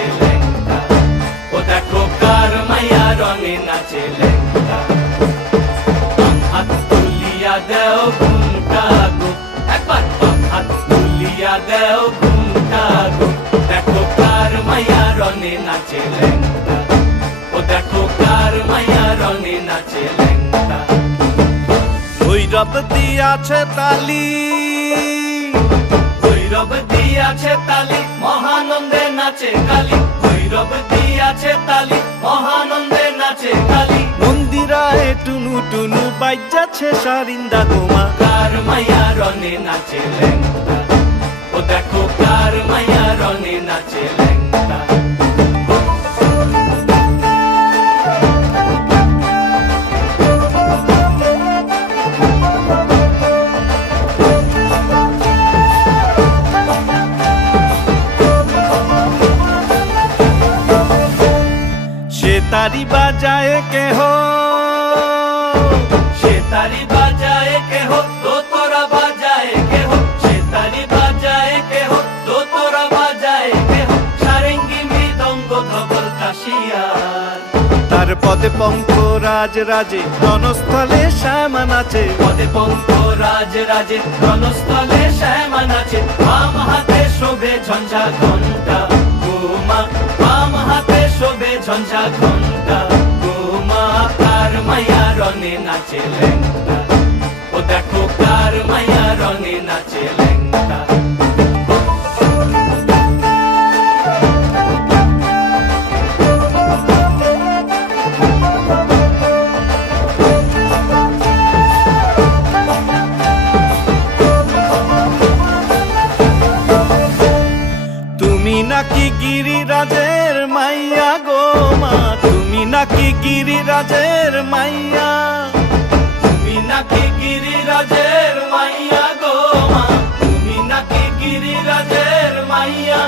নাচে ল্যাংটা, ও দেখো কার মাইয়া রঙে নাচে ল্যাংটা। হাত তুলিয়া দেও ঘুমটা গো, একবার হাত তুলিয়া দেও ঘুমটা গো, দেখো কার মাইয়া রঙে নাচে ল্যাংটা, ও দেখো কার মাইয়া রঙে নাচে ল্যাংটা। ভৈরব দিয়াছে তালি, ভৈরব দিয়াছে তালি, মহানন্দে নাচে কালী, ভৈরব দিয়াছে তালি, মহানন্দে নাচে কালী। মন্দিরায় টুনু টুনু বাজ্যাছে সারিন্দা গোমা, কার মাইয়া রঙে নাচে ল্যাংটা, ও দেখো কার মাইয়া রঙে নাচে ল্যাংটা। তারি বাজায় কেহ, সে তারি বাজায় কেহ, তো তোরা বাজায় কেহ, সে তারি বাজায় কেহ, তো তোরা বাজায় কেহ, সারেঙ্গি মৃদঙ্গ ধবল কাশিয়ার। তার পদে পঙ্ক রাজ রাজে রণস্থলে শ্যামা নাচে, পদে পঙ্ক রাজ রাজে রণস্থলে শ্যামা নাচে। বাম হাতে শোভে ঝঞ্ঝা ঘণ্টা গোমা, বাম হাতে শোভে ঝঞ্ঝা ঘণ্টা গোমা। কার মাইয়া রঙে নাচে ল্যাংটা, ও দেখো কার মাইয়া রঙে নাচে ল্যাংটা। তুমি নাকি গিরিরাজের মাইয়া গো মা, তুমি নাকি গিরিরাজের মাইয়া, তুমি নাকি গিরিরাজের মাইয়া গো মা, তুমি নাকি গিরিরাজের মাইয়া।